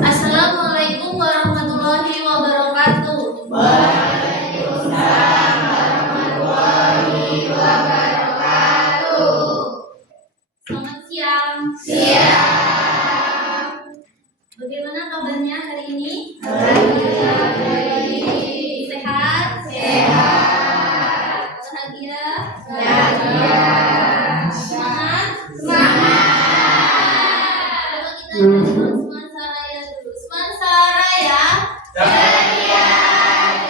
Assalamualaikum warahmatullahi wabarakatuh. Waalaikumsalam warahmatullahi wabarakatuh. Selamat siang. Siang. Bagaimana kabarnya hari ini? Alhamdulillah baik. Sehat? Sehat. Bahagia? Bahagia. Semangat? Semangat. Coba kita nyanyi semansa raya dulu. Semansa raya. Ceria,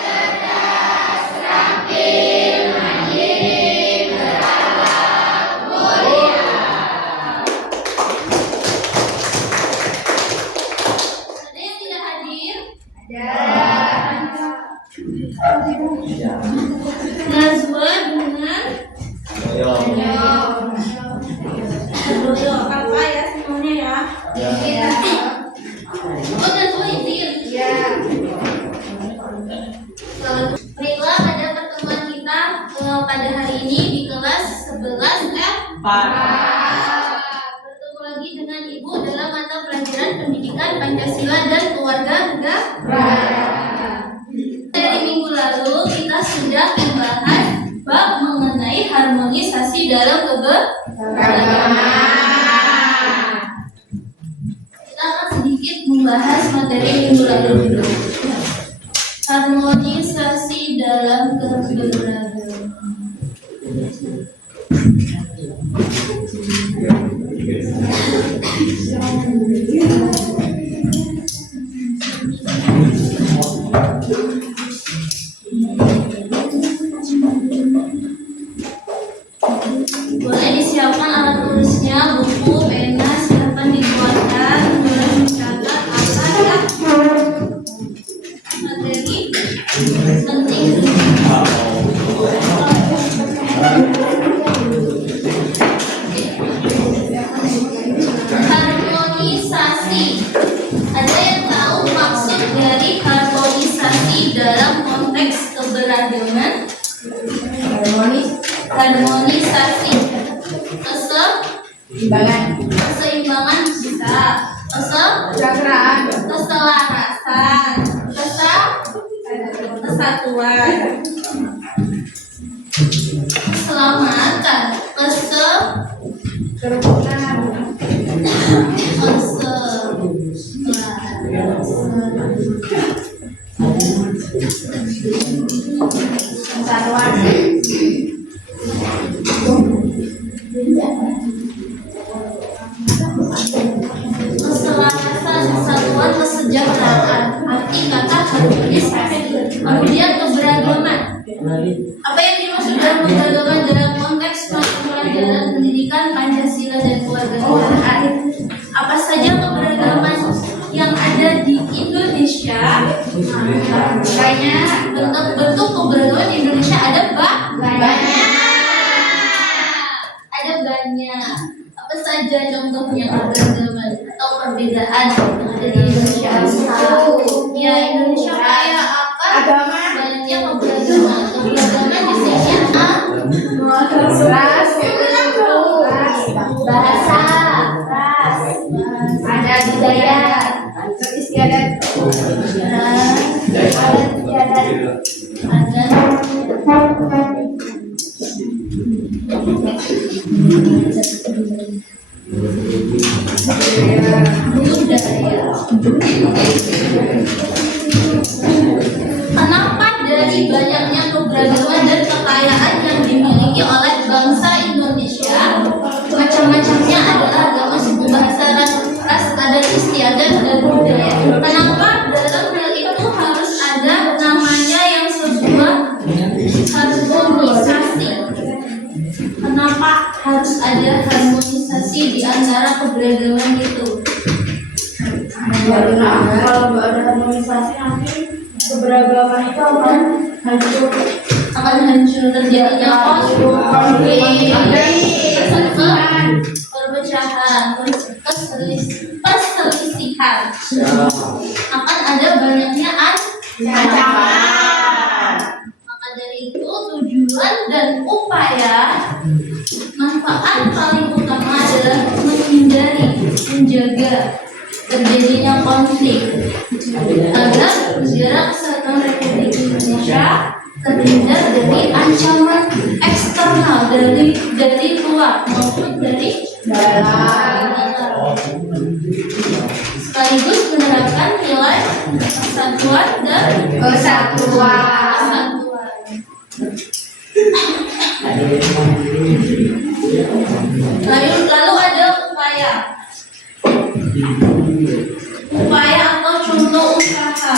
cerdas, terampil, mandiri, berakhlak, mulia. Ada yang tidak hadir? Najwa dengan Dodo. Apa ya semuanya ya? Oh, Najwa izin. Baiklah, pada pertemuan kita pada hari ini di kelas 11 bertemu lagi dengan Ibu dalam mata pelajaran pendidikan Pancasila dan keluarga negara. Dari minggu lalu kita sudah membahas bab mengenai harmonisasi dalam keberagaman. Kita akan sedikit membahas materi minggu lalu dulu. Harmonisasi dalam keberagaman. Boleh disiapkan alat tulisnya, buku, pena, silakan dikeluarkan. Boleh mencatat apa ya materi penting. Harmonisasi. Ada yang tahu maksud dari harmonisasi dalam konteks keberagaman? Harmonisasi. Keseimbangan bisa. Keselarasan. Kesatuan. Keselamatan. Keselarasan, kesatuan, kesejahteraan. Arti kata harmonisasi. Kemudian keberagaman. Apa yang dimaksud dengan keberagaman dalam konteks pelajaran pendidikan Pancasila dan kewarganegaraan? Apa saja keberagaman yang ada di Indonesia? Banyak. Bentuk keberagaman di Indonesia ada banyak. Ada banyak. Apa saja contohnya keberagaman atau perbedaan yang ada di Indonesia? Ya, Indonesia kaya apa? Banyaknya keberagaman. Keberagaman di sini bahasa, ada budaya, istiadat, ada budaya. Kenapa dari banyaknya keberagaman dan kekayaan yang dimiliki oleh bangsa Indonesia, macam-macamnya adalah agama, suku, bahasa, ras, adat, istiadat, dan budaya? Kenapa dalam hal itu harus ada namanya yang sebuah harmonisasi? Kenapa harus ada harmonisasi di antara keberagaman itu? Kalau nggak ada harmonisasi nanti keberagaman itu akan hancur. Terjadinya konflik, perpecahan, perselisihan. Akan ada banyaknya ancaman. Maka dari itu tujuan dan upaya manfaat paling utama adalah menghindari menjaga terjadinya konflik agar negara kesatuan Republik Indonesia terhindar dari ancaman eksternal dari luar maupun dari dalam, sekaligus menerapkan nilai persatuan dan kesatuan. Lalu ada upaya atau contoh usaha.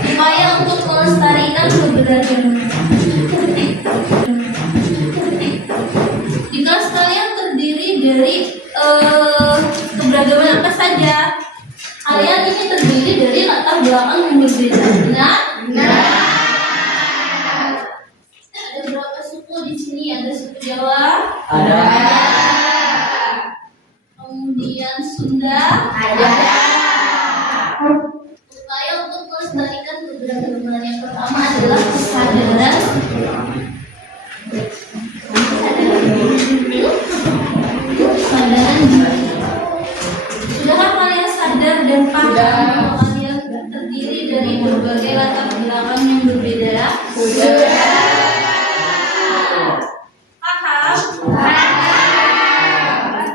Upaya untuk melestarikan keberagaman. Di kelas kalian terdiri dari keberagaman apa saja? Kalian ini terdiri dari latar belakang yang berbeda. Benar? Ada berapa suku di sini? Ada suku Jawa? Ada. Kemudian Sunda? Ada. Upaya untuk melestarikan keberagaman yang pertama adalah kesadaran. Sudahkah kalian sadar dan paham bahwa kalian terdiri dari berbagai latar belakang yang berbeda? Paham?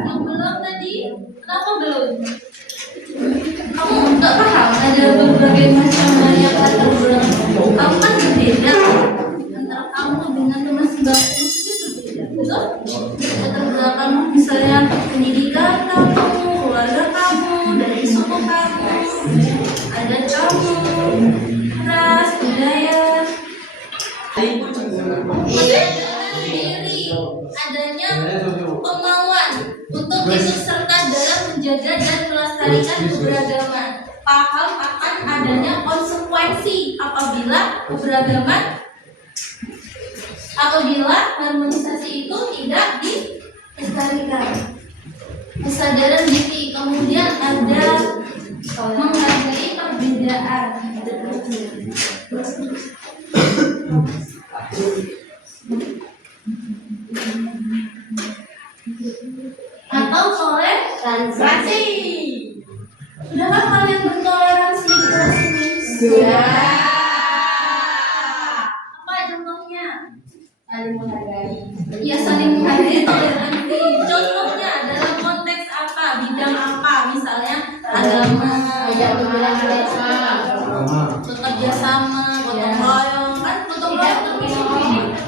Yang belum tadi? Kenapa belum? Kamu nggak paham ada berbagai macam banyak latar belakang. Kamu kan berbeda antara kamu dengan teman sebangku itu berbeda, betul? Latar belakang misalnya pendidikan kamu, keluarga kamu, dari suku kamu, ada kamu, ras, budaya. Sendiri adanya kemauan untuk ikut serta dalam menjaga dan melestarikan keberagaman. Paham akan adanya konsekuensi apabila harmonisasi itu tidak dilestarikan. Kesadaran diri, kemudian ada menghargai perbedaan. Atau toleransi. Sudahkah kalian bertoleransi di kelas ini? Sudah. Apa contohnya? Saling menghargai. Ya, saling menghargai, toleransi. Contohnya dalam konteks apa? Bidang apa? Misalnya agama, bekerja sama, gotong royong. Kan gotong royong itu bisa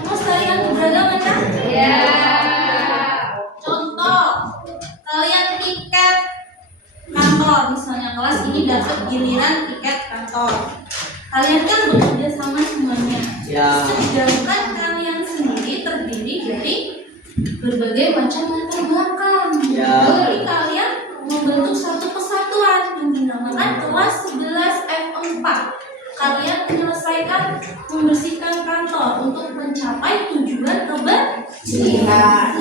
melestarikan keberagaman kan? Ya. Contoh, kalian tiket kantor, misalnya kelas ini dapat giliran tiket kantor. Kalian kan bekerja sama semuanya. Ya. Sedangkan kalian sendiri terdiri dari berbagai macam latar belakang. Ya. Jadi kalian membentuk satu kesatuan yang dinamakan kelas 11 F4. Kalian menyelesaikan membersihkan kantor untuk mencapai tujuan kebersihan.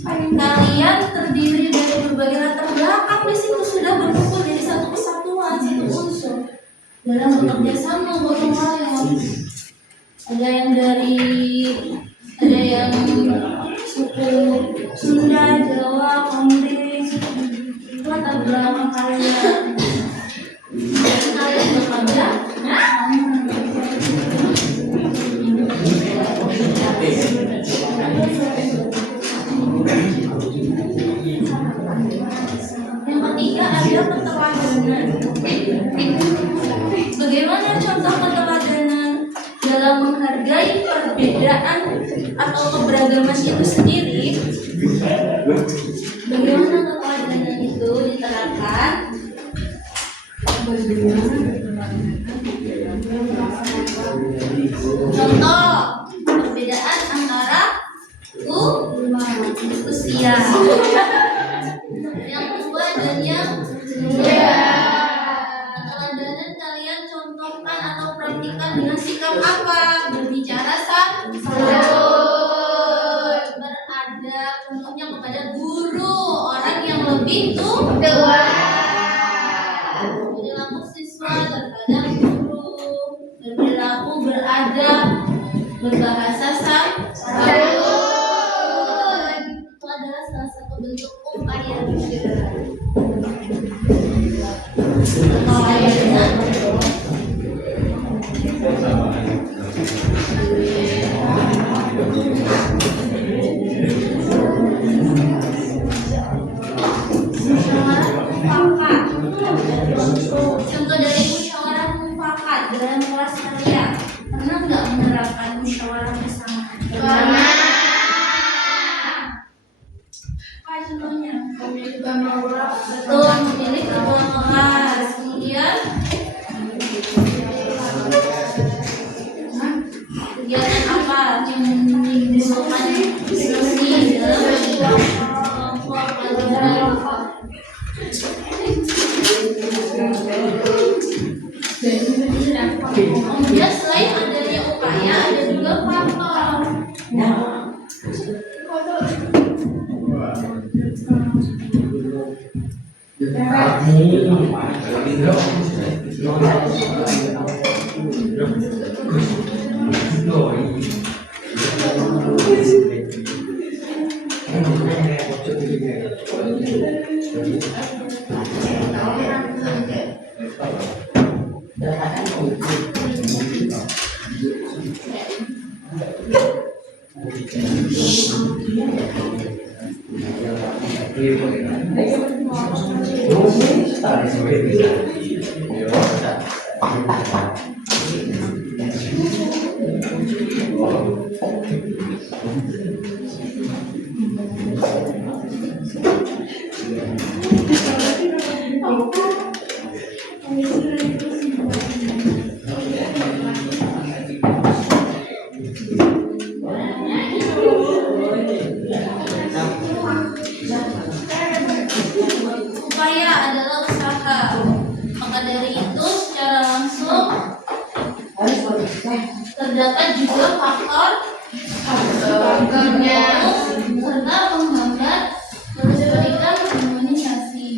Kalian terdiri dari berbagai latar belakang, di situ sudah berkumpul jadi satu kesatuan, satu unsur dalam bekerja sama gotong royong. Ada yang suku Sunda, Jawa, Komering, itu latar belakang kalian. Dan kalian bekerja yang ketiga ada keteladanan. Bagaimana contoh keteladanan dalam menghargai perbedaan atau keberagaman itu sendiri? Bagaimana keteladanan itu diterapkan? Contoh perbedaan antara usia. Yang kedua dan yang ketiga. Keteladanan kalian contohkan atau praktikkan dengan sikap apa? Berbicara santun. itu perilaku siswa terhadap guru, berperilaku beradab, berbahasa santun. Itu adalah salah satu bentuk upaya negara. Contoh dari musyawarah mufakat dalam kelas kalian, pernah nggak menerapkan musyawarah bersama? Pernah. Apa contohnya? Betul, memilih ketua kelas. Kemudian kegiatan apa yang menimbulkan diskusi dalam kelompok pelajaran? Kemudian selain adanya upaya, ada juga faktor. Upaya adalah usaha. Maka dari itu secara langsung terdapat juga faktor serta menghambat perbaikan harmonisasi.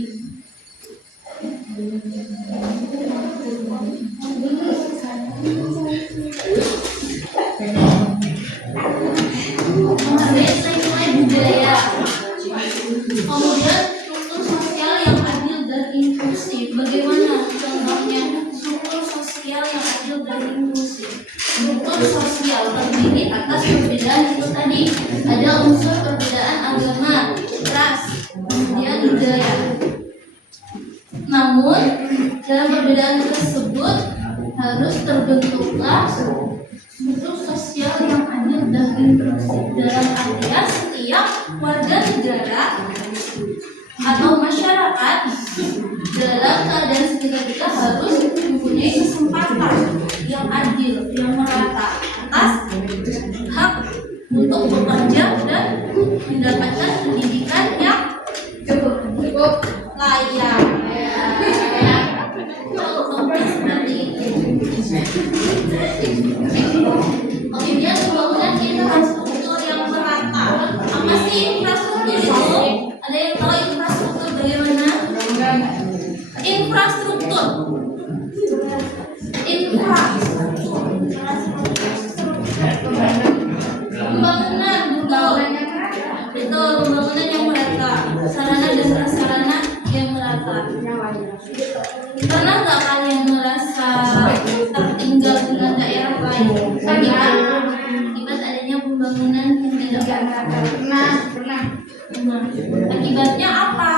Menghargai nilai budaya. Kemudian struktur sosial yang adil dan inklusif. Bagaimana contohnya struktur sosial yang adil dan inklusif? Struktur sosial terdiri atas perbedaan itu tadi. Ada unsur perbedaan agama, ras, kemudian budaya. Namun dalam perbedaan tersebut harus terbentuklah struktur sosial yang adil dan inklusif. Dalam artian setiap warga negara atau masyarakat dalam keadaan sekitar kita harus mempunyai kesempatan yang adil, yang merata atas hak untuk bekerja dan mendapatkan pendidikan yang cukup layak. Seperti itu. Kemudian pembangunan infrastruktur yang merata. Apa sih infrastruktur itu? Ada yang tahu infrastruktur bagaimana? Infrastruktur. Pembangunan, betul, pembangunan yang merata, sarana dan prasarana yang merata. Pernah nggak kalian merasa tertinggal dengan daerah lain akibat adanya pembangunan yang tidak merata? Pernah. Akibatnya apa?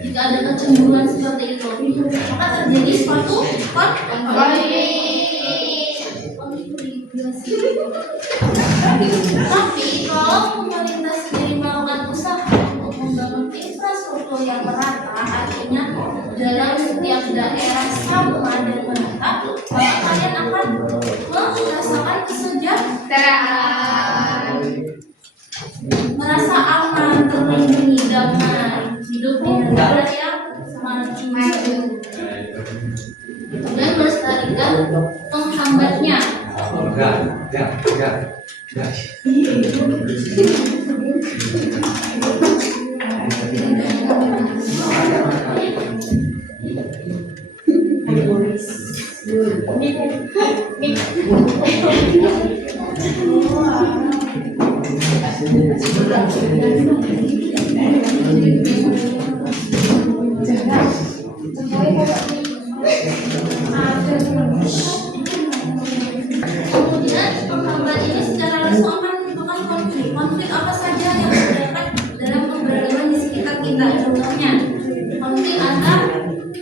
Jika ada kecemburuan seperti itu, maka terjadi suatu konflik. Tapi kalau pemerintah sendiri melakukan usaha untuk membangun infrastruktur yang merata, artinya dalam setiap daerah sama dan merata, maka kalian akan merasakan kesejahteraan, merasa aman, terlindungi, damai, hidup di negara yang maju dan melestarikan penghambatnya. Kemudian penggambaran ini secara langsung akan menimbulkan konflik. Konflik apa saja yang terdapat dalam keberagaman di sekitar kita? Contohnya, konflik antar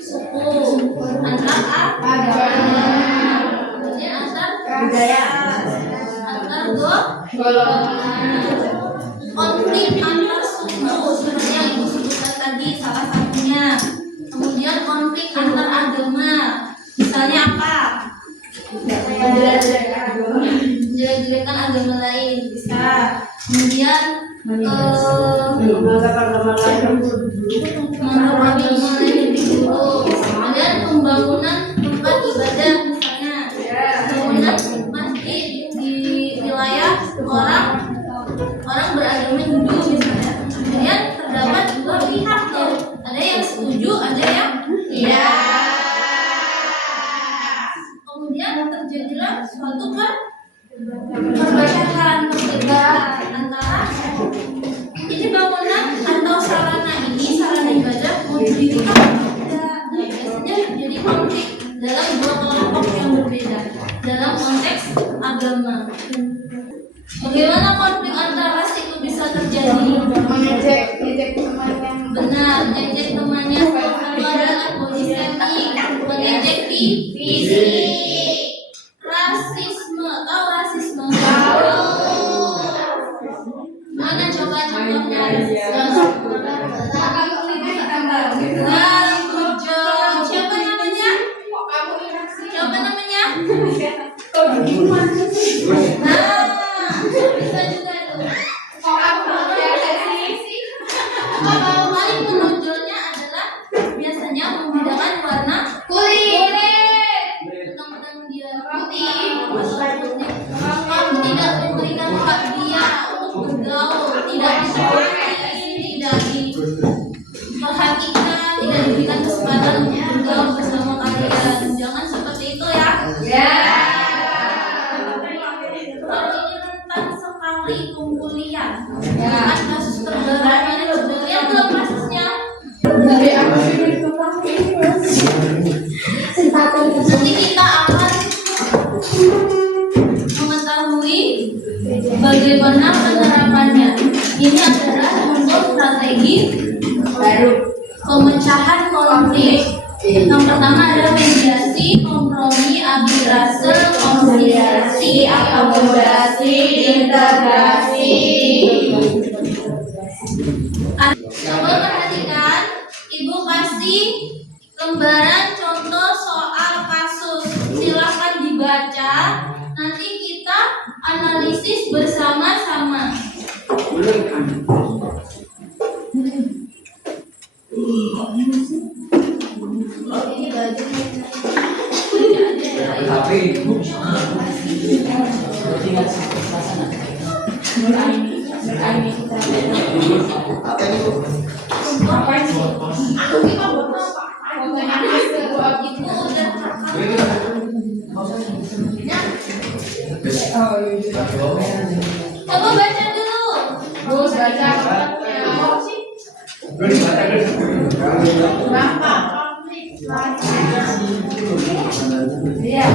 suku, antar agama, kemudian antar budaya, antar golongan, konflik antar suku seperti yang ibu sebutkan tadi salah satunya. Kemudian konflik antar agama, misalnya apa? Jelek-jelekan agama lain bisa. Kemudian menganggap agama lain lebih buruk. Kemudian pembangunan tempat ibadah, misalnya bangunan masjid di wilayah orang beragama Hindu misalnya. Kemudian terdapat dua pihak tuh, ada yang setuju, ada yang tidak. Kemudian terjadilah suatu perbedaan antara ini bangunan atau sarana ibadah mau didirikan atau tidak. Nah, biasanya terjadi konflik dalam dua kelompok yang berbeda dalam konteks agama. Bagaimana konflik antar ras itu bisa terjadi? mengejek temannya. Benar, mengejek temannya itu adalah body shaming, mengejek fisik. Rasisme, tahu rasisme? Mana coba contohnya? Nah, siapa namanya? Siapa namanya? Nah, bisa juga itu. Paling menonjolnya adalah biasanya membedakan warna Kulit. Mentang-mentang dia putih kamu tidak memberikan hak dia untuk bergaul, tidak dihormati, tidak diperhatikan, tidak diberikan kesempatan untuk bergaul bersama kalian. Jangan seperti itu ya. Kalau ini rentan sekali kuliah. Bukan kasus terbaru ini sudah lihat belum kasusnya? Dari apa sih? Nanti kita akan mengetahui bagaimana penerapannya. Ini adalah untuk strategi Baru. pemecahan konflik. Yang pertama adalah mediasi, kompromi, arbitrase, konsiliasi, akomodasi, integrasi. Coba perhatikan, ibu kasih lembaran contoh soal kasus. Silakan dibaca. Nanti kita analisis bersama-sama. Coba baca dulu. Terus baca Iya.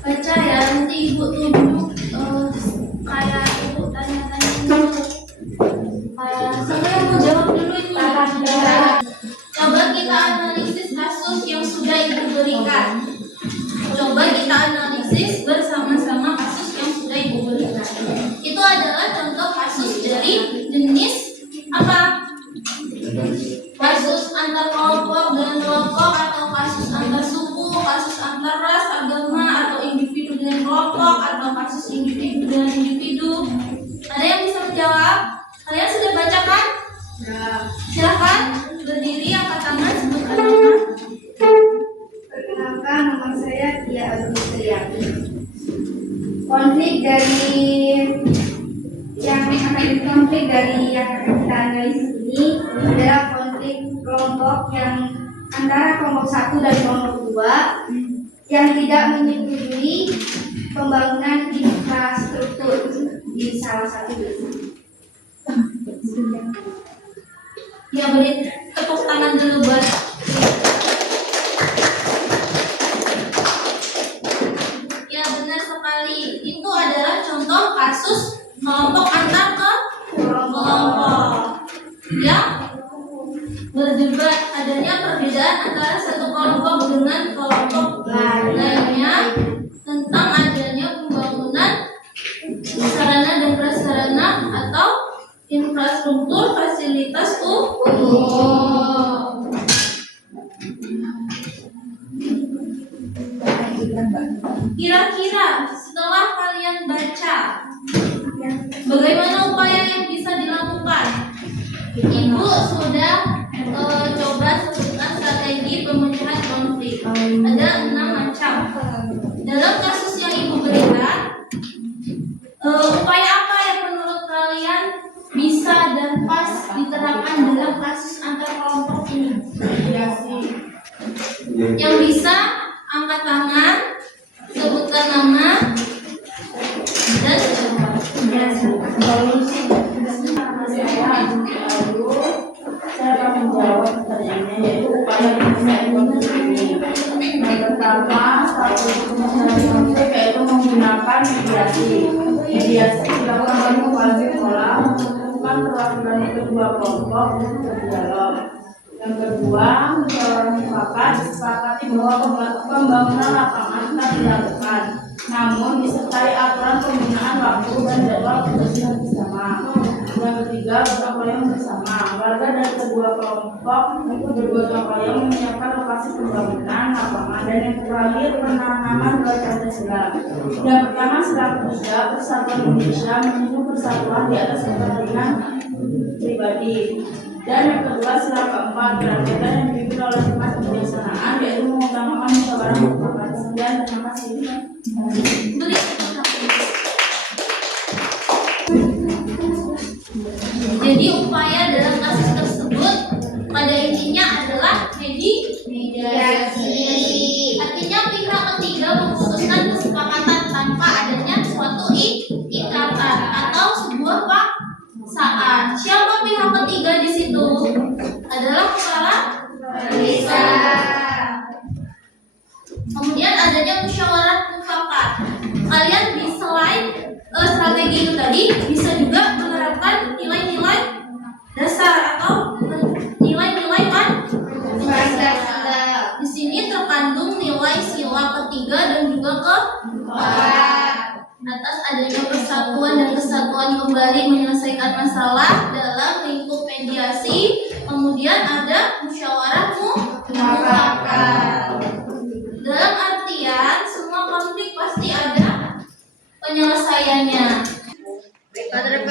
Baca ya, nanti ibu tunjuk kayak ibu tanya-tanya dulu. Siapa yang mau jawab dulu ini? Coba kita analisis kasus yang sudah ibu berikan. Coba kita analisis analisis bersama-sama kasus yang sudah Ibu berikan. Itu adalah contoh kasus dari jenis apa? Kasus antar kelompok dengan kelompok, atau kasus antar suku, kasus antar ras, agama, atau individu dengan kelompok, atau kasus individu dengan individu. Ada yang bisa menjawab? Kalian sudah baca kan? Ya. Silahkan berdiri, angkat tangan, sebutkan nama. Perkenalkan, nama saya Tia Agus Triati. Konflik yang akan kita analisis ini adalah konflik kelompok yang antara kelompok 1 dan kelompok 2 yang tidak menyetujui pembangunan infrastruktur di salah satu desa. Ya, beri tepuk tangan dulu buat. Ya, benar sekali. Itu adalah contoh kasus kelompok antar kelompok. Ya, berdebat adanya perbedaan antara satu kelompok dengan kelompok lainnya tentang adanya pembangunan sarana dan prasarana atau infrastruktur fasilitas umum. Kira-kira setelah kalian baca, bagaimana upaya yang bisa dilakukan? Ibu sudah coba sebutkan strategi pemecahan konflik. Ada 6 macam. Dalam kasus yang Ibu berikan, upaya apa yang menurut kalian bisa dan pas diterapkan dalam kasus antar kelompok ini? Yang bisa angkat tangan, sebutkan nama, dan Saya akan menjawab pertanyaannya, yaitu upaya penyelesaian konflik ini. Yang pertama, satu penyelesaian konflik yaitu menggunakan mediasi. Mediasi dilakukan oleh kepala sekolah menentukan perwakilan kedua kelompok untuk berdialog. Yang kedua, musyawarah mufakat disepakati bahwa pembangunan lapangan tetap dilakukan, namun disertai aturan penggunaan waktu dan jadwal kebersihan bersama. Yang ketiga, berupaya bersama. Warga dari kedua kelompok bergotong royong menyiapkan lokasi pembangunan lapangan. Dan yang terakhir, penanaman dua Pancasila. Yang pertama, sila ketiga, persatuan Indonesia menuju persatuan di atas kepentingan pribadi. Dan yang kedua, sila keempat, kerakyatan yang dipimpin oleh hikmat kebijaksanaan, yaitu mengutamakan musyawarah mufakat. Sekian, terima kasih. Jadi upaya dalam kasus tersebut pada intinya adalah mediasi. Artinya pihak ketiga memutuskan kesepakatan tanpa adanya suatu ikatan atau sebuah paksaan. Siapa pihak ketiga di situ? Adalah kepala desa. Kemudian adanya musyawarah mufakat. Kalian di selain strategi itu tadi bisa juga menerapkan nilai-nilai dasar atau nilai-nilai Pancasila. Di sini terkandung nilai sila ketiga dan juga keempat. Atas adanya persatuan dan kesatuan kembali menyelesaikan masalah dalam lingkup mediasi. Kemudian ada musyawarah mufakat. Dalam artian semua konflik pasti ada penyelesaiannya. Ada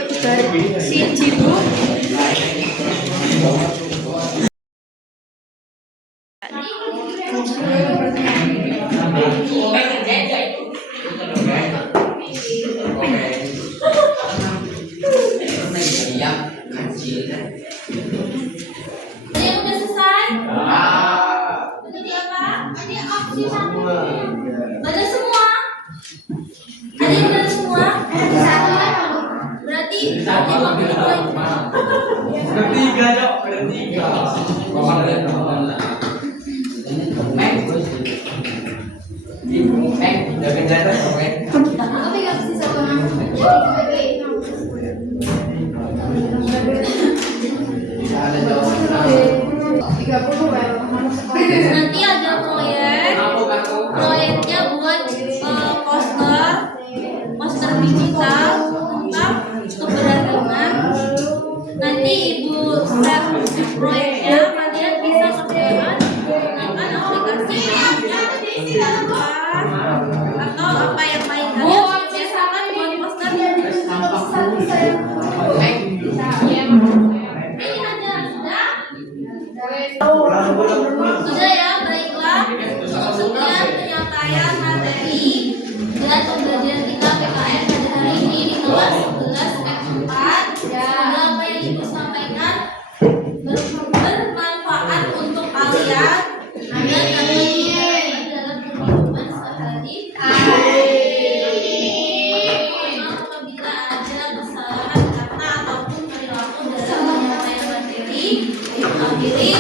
yang udah selesai? Tadi apa? Ada opsi satu. Benar semua? Ada yang benar semua? Berarti bertiga dok, bertiga. Udah kejar Tapi nggak mesti sama. ada jawaban. 30 nanti ada proyeknya buat pos digital tentang keberagaman. Nanti ibu step proyeknya kalian bisa kerjakan menggunakan aplikasi yang ada di atau apa yang lain kalian biasakan buat poster. Ini aja sudah ya, baiklah. Cukup sekian penyampaian materi dan pembelajaran kita PKN pada hari ini di kelas 11 F4. Semoga apa yang ibu sampaikan bermanfaat untuk kalian dan kalian juga dalam kehidupan sehari-hari. Maaf apabila ada kesalahan kata ataupun perilaku dalam penyampaian materi. Akhiri,